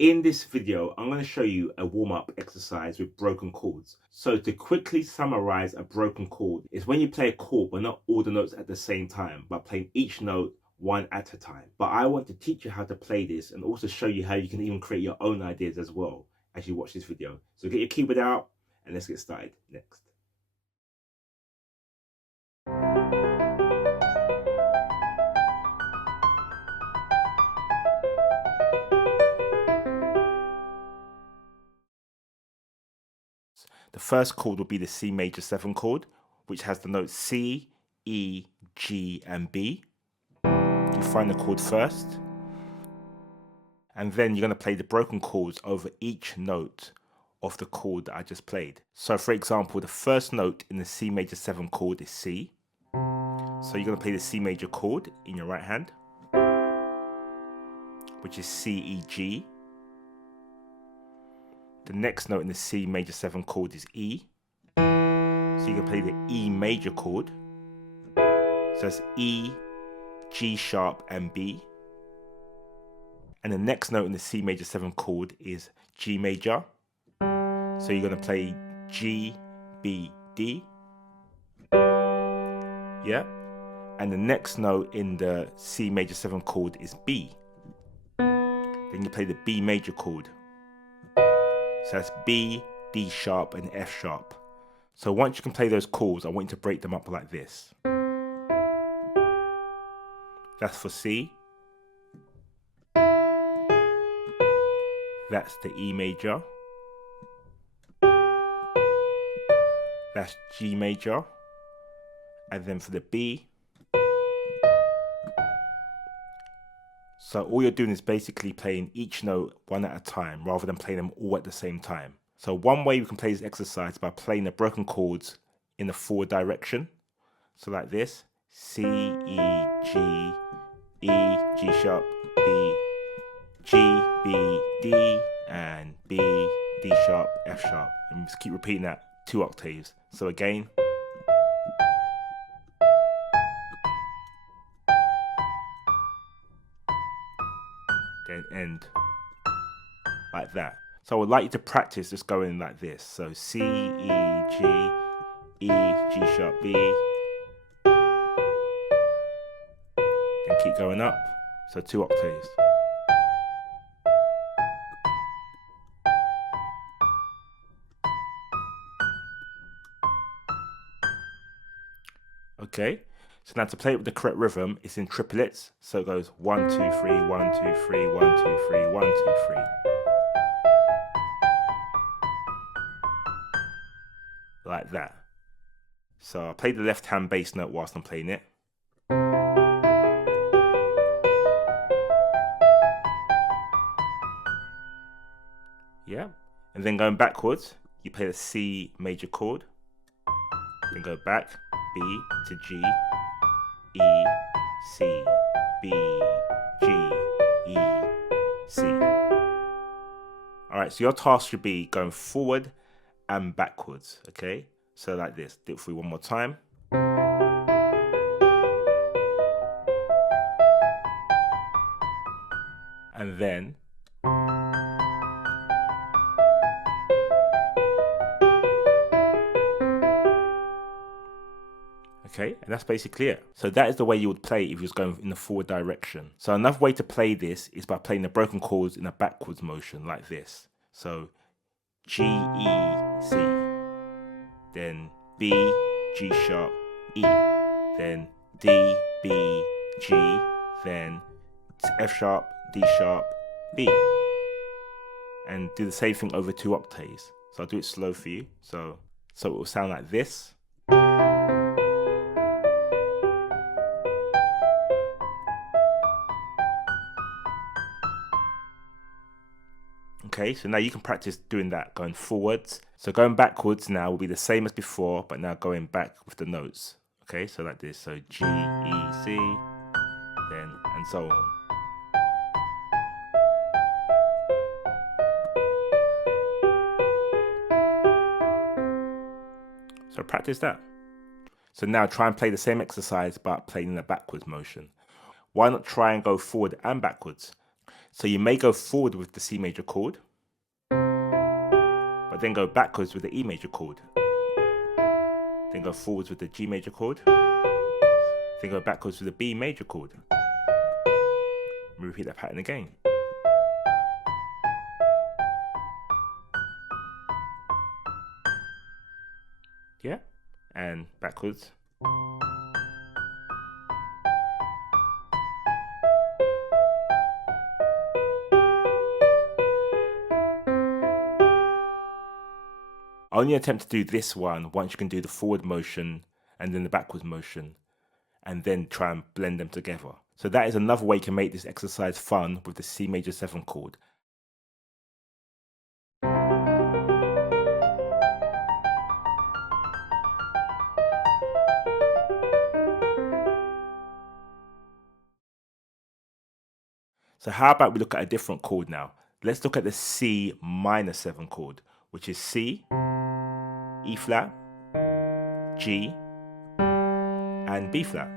In this video, I'm going to show you a warm-up exercise with broken chords. So to quickly summarize a broken chord is when you play a chord but not all the notes at the same time, but playing each note one at a time. But I want to teach you how to play this and also show you how you can even create your own ideas as well as you watch this video. So get your keyboard out and let's get started next. The first chord will be the C major 7 chord, which has the notes C, E, G, and B. You find the chord first, and then you're going to play the broken chords over each note of the chord that I just played. So for example, the first note in the C major 7 chord is C. So you're going to play the C major chord in your right hand, which is C, E, G. The next note in the C major 7 chord is E. So you can play the E major chord. So that's E, G sharp, and B. And the next note in the C major 7 chord is G major. So you're going to play G, B, D. Yeah. And the next note in the C major 7 chord is B. Then you play the B major chord. So that's B, D sharp, and F sharp. So once you can play those chords, I want you to break them up like this. That's for C. That's the E major. That's G major. And then for the B. So all you're doing is basically playing each note one at a time rather than playing them all at the same time. So one way you can play this exercise is by playing the broken chords in the forward direction. So like this. C, E, G, E, G sharp, B, G, B, D, and B, D sharp, F sharp. And just keep repeating that 2 octaves. So again. Then end like that. So I would like you to practice just going like this. So C, E, G, E, G sharp, B. Then keep going up. So 2 octaves. Okay. So now to play it with the correct rhythm, it's in triplets. So it goes 1, 2, 3, 1, 2, 3, 1, 2, 3, 1, 2, 3. Like that. So I'll play the left hand bass note whilst I'm playing it. Yeah. And then going backwards, you play the C major chord. Then go back, B to G, E, C, B, G, E, C. Alright, so your task should be going forward and backwards, okay? So like this, do it for you one more time. And then okay, and that's basically it. So that is the way you would play if you was going in the forward direction. So another way to play this is by playing the broken chords in a backwards motion like this. So G, E, C, then B, G sharp, E, then D, B, G, then F sharp, D sharp, B. And do the same thing over 2 octaves. So I'll do it slow for you. So it will sound like this. Okay, so now you can practice doing that going forwards. So going backwards now will be the same as before, but now going back with the notes. Okay, so like this. So G, E, C, then, and so on. So practice that. So now try and play the same exercise, but playing in a backwards motion. Why not try and go forward and backwards? So you may go forward with the C major chord, but then go backwards with the E major chord. Then go forwards with the G major chord. Then go backwards with the B major chord. And repeat that pattern again. Yeah, and backwards. I only attempt to do this one once you can do the forward motion and then the backwards motion, and then try and blend them together. So that is another way you can make this exercise fun with the C major 7 chord. So how about we look at a different chord now? Let's look at the C minor 7 chord, which is C, E flat, G, and B flat.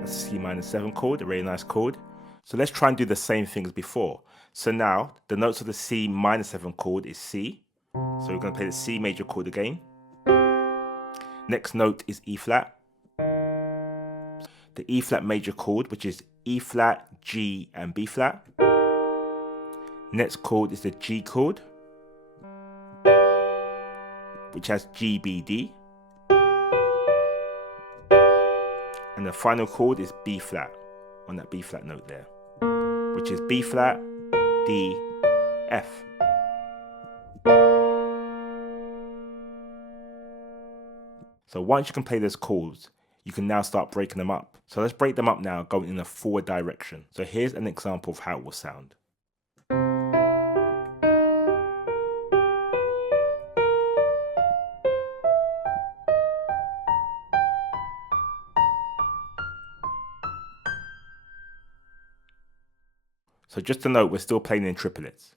That's C minor 7 chord, a really nice chord. So let's try and do the same thing as before. So now the notes of the C minor 7 chord is C. So we're going to play the C major chord again. Next note is E flat. The E flat major chord, which is E flat, G, and B flat. Next chord is the G chord, which has G, B, D. And the final chord is B flat, on that B flat note there, which is B flat, D, F. So once you can play those chords, you can now start breaking them up. So let's break them up now, going in a forward direction. So here's an example of how it will sound. So just to note, we're still playing in triplets.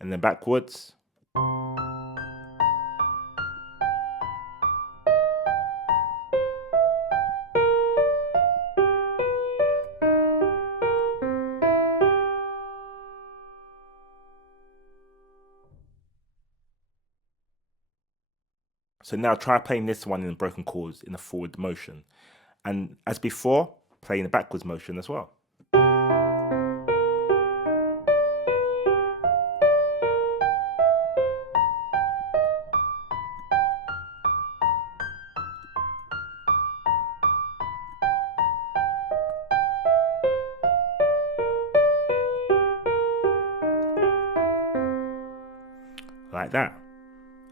And then backwards. So now try playing this one in broken chords in a forward motion. And as before, play in a backwards motion as well. Like that.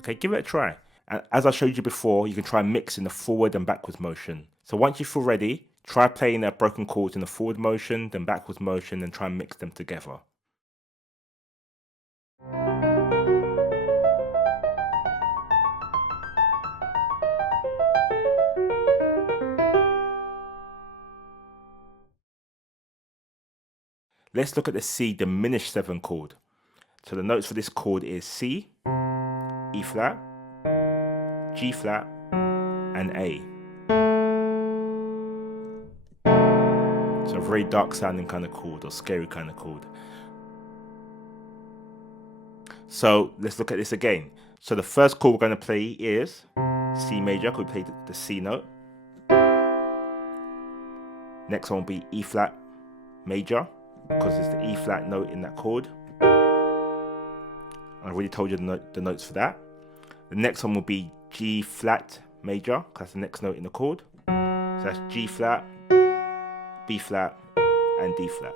Okay, give it a try. And as I showed you before, you can try and mix in the forward and backwards motion. So once you feel ready, try playing the broken chords in the forward motion, then backwards motion, and try and mix them together. Let's look at the C diminished 7 chord. So the notes for this chord is C, E flat, G flat, and A. So a very dark sounding kind of chord, or scary kind of chord. So let's look at this again. So the first chord we're going to play is C major, because we played the C note. Next one will be E flat major, because it's the E flat note in that chord. I've already told you the notes for that. The next one will be G flat major, because that's the next note in the chord. So that's G flat, B flat, and D flat.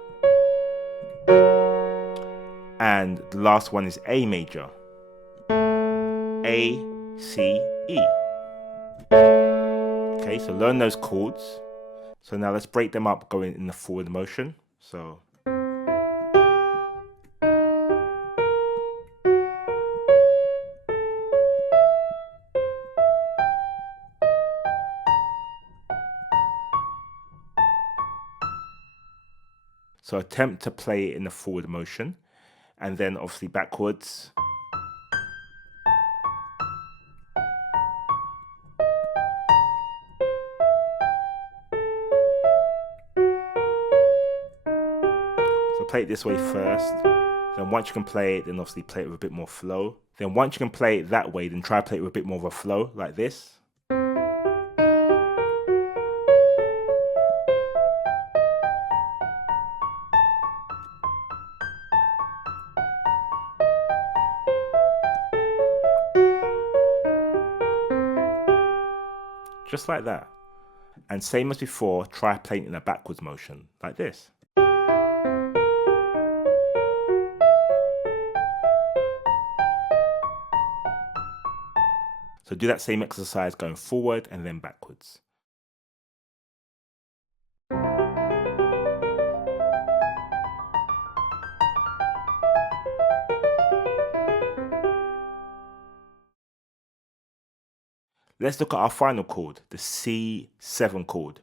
And the last one is A major. A, C, E. Okay, so learn those chords. So now let's break them up going in the forward motion. So attempt to play it in the forward motion, and then obviously backwards. play it this way first. Then once you can play it, then obviously play it with a bit more flow. Then once you can play it that way, then try to play it with a bit more of a flow, like this. Just like that. And same as before, try playing it in a backwards motion, like this. So do that same exercise going forward and then backwards. Let's look at our final chord, the C7 chord.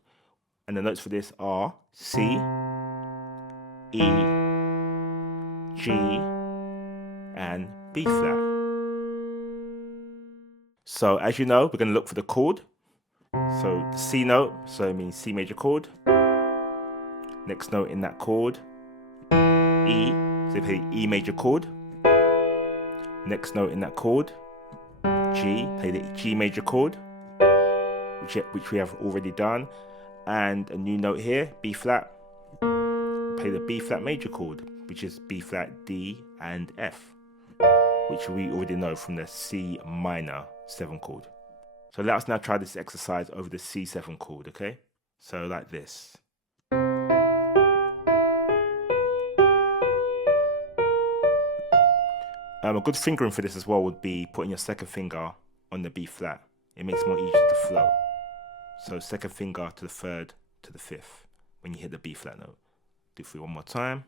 And the notes for this are C, E, G, and B flat. So as you know, we're going to look for the chord. So the C note, so it means C major chord. Next note in that chord, E, so you play the E major chord. Next note in that chord, G, play the G major chord, which we have already done. And a new note here, B flat, play the B flat major chord, which is B flat, D, and F, which we already know from the C minor 7 chord. So let us now try this exercise over the C7 chord, okay? So like this. A good fingering for this as well would be putting your second finger on the B flat. It makes it more easier to flow. So second finger to the third to the fifth when you hit the B flat note. Do it for you one more time.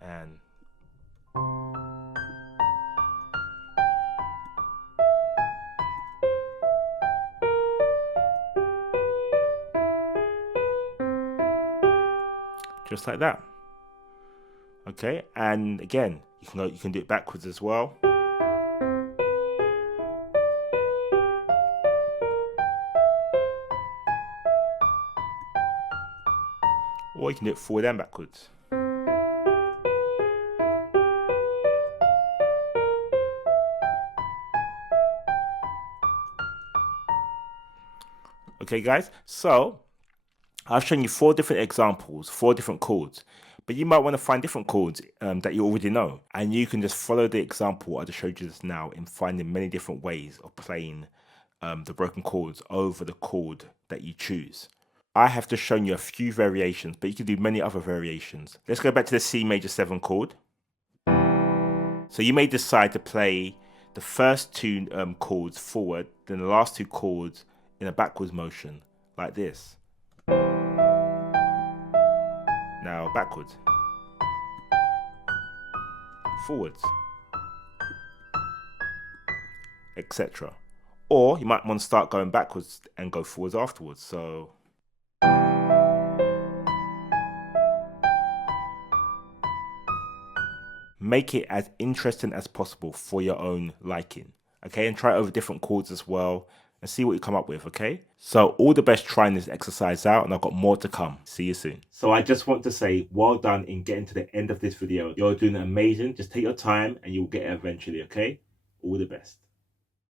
And just like that. Okay, and again, you can do it backwards as well. Or you can do it forward and backwards. Okay guys, so I've shown you 4 different examples, 4 different chords, but you might want to find different chords that you already know, and you can just follow the example I just showed you just now in finding many different ways of playing the broken chords over the chord that you choose. I have just shown you a few variations, but you can do many other variations. Let's go back to the C major 7 chord. So you may decide to play the first 2 chords forward, then the last 2 chords in a backwards motion, like this. Now backwards, forwards, etc. Or you might want to start going backwards and go forwards afterwards. So make it as interesting as possible for your own liking. Okay, and try it over different chords as well and see what you come up with, okay? So all the best trying this exercise out, and I've got more to come. See you soon. So I just want to say well done in getting to the end of this video. You're doing amazing. Just take your time and you'll get it eventually, okay? All the best.